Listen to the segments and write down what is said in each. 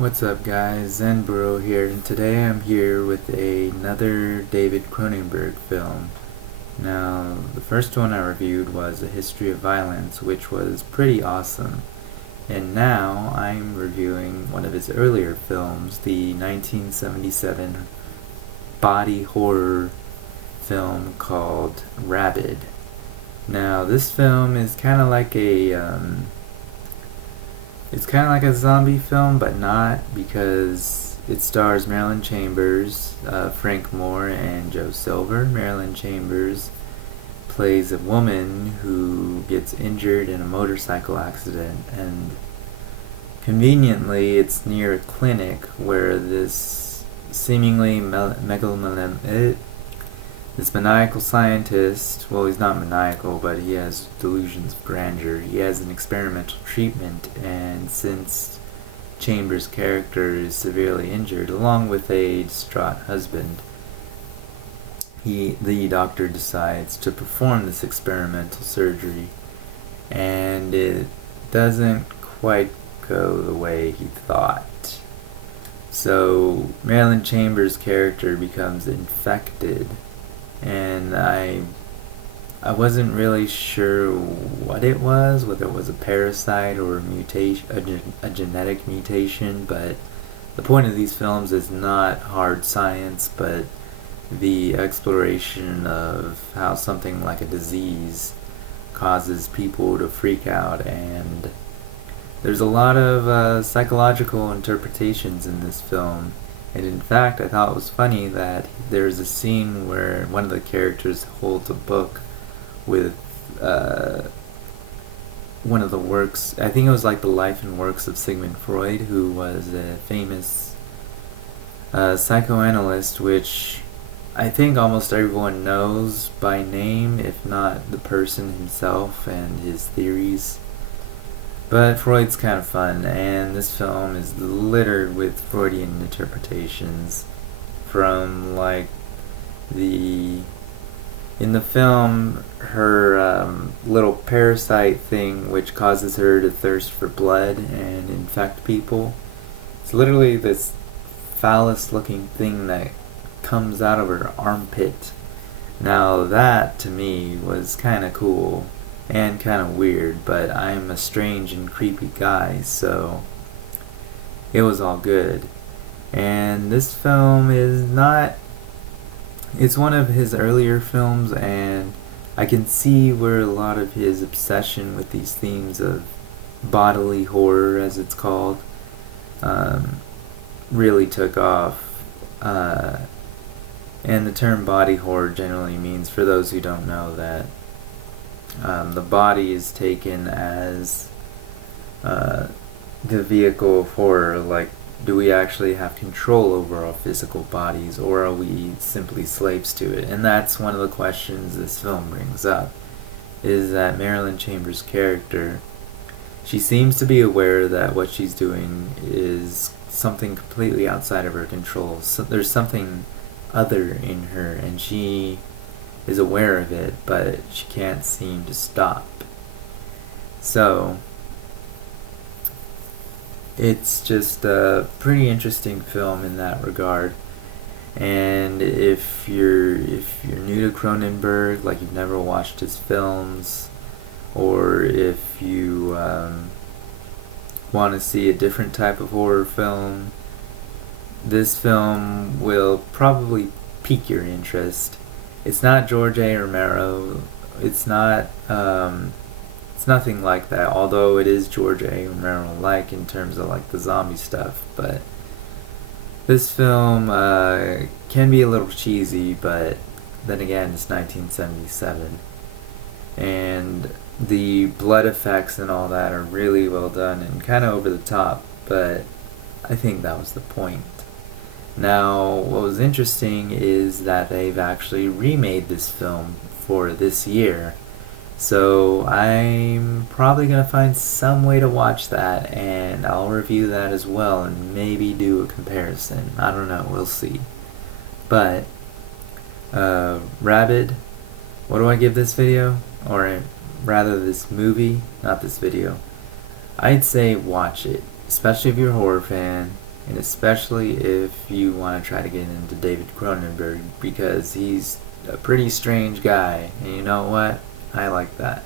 What's up guys, ZenBurro here, and today I'm here with another David Cronenberg film. Now, the first one I reviewed was A History of Violence, which was pretty awesome. And now I'm reviewing one of his earlier films, the 1977 body horror film called Rabid. Now, this film is kind of like it's kind of like a zombie film, but not, because it stars Marilyn Chambers, Frank Moore, and Joe Silver. Marilyn Chambers plays a woman who gets injured in a motorcycle accident, and conveniently it's near a clinic where this seemingly this maniacal scientist, well, he's not maniacal, but he has delusions of grandeur. He has an experimental treatment, and since Chambers' character is severely injured, along with a distraught husband, the doctor decides to perform this experimental surgery, and it doesn't quite go the way he thought. So Marilyn Chambers' character becomes infected, and I wasn't really sure what it was, whether it was a parasite or a mutation, a genetic mutation. But the point of these films is not hard science, but the exploration of how something like a disease causes people to freak out. And there's a lot of psychological interpretations in this film. And in fact, I thought it was funny that there's a scene where one of the characters holds a book with one of the works, I think it was like the life and works of Sigmund Freud, who was a famous psychoanalyst, which I think almost everyone knows by name, if not the person himself and his theories. But Freud's kind of fun, and this film is littered with Freudian interpretations from, like, in the film, her little parasite thing which causes her to thirst for blood and infect people. It's literally this phallus looking thing that comes out of her armpit. Now that to me was kind of cool and kind of weird, but I'm a strange and creepy guy, so it was all good. And this film is not, it's one of his earlier films, and I can see where a lot of his obsession with these themes of bodily horror, as it's called, really took off. And the term body horror generally means, for those who don't know, that the body is taken as the vehicle of horror. Like, do we actually have control over our physical bodies, or are we simply slaves to it? And that's one of the questions this film brings up, is that Marilyn Chambers' character, she seems to be aware that what she's doing is something completely outside of her control. So there's something other in her, and she is aware of it, but she can't seem to stop. So it's just a pretty interesting film in that regard. And if you're new to Cronenberg, like you've never watched his films, or if you want to see a different type of horror film, this film will probably pique your interest. It's not George A. Romero. It's not. It's nothing like that. Although it is George A. Romero-like in terms of like the zombie stuff. But this film can be a little cheesy. But then again, it's 1977, and the blood effects and all that are really well done and kind of over the top. But I think that was the point. Now, what was interesting is that they've actually remade this film for this year. So I'm probably going to find some way to watch that, and I'll review that as well and maybe do a comparison. I don't know, we'll see. But, Rabid, what do I give this video? Or rather this movie, not this video. I'd say watch it, especially if you're a horror fan. and especially if you want to try to get into David Cronenberg, because he's a pretty strange guy, and you know what? I like that.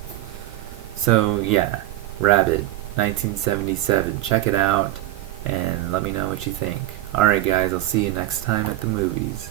So yeah, Rabid, 1977. Check it out and let me know what you think. Alright guys, I'll see you next time at the movies.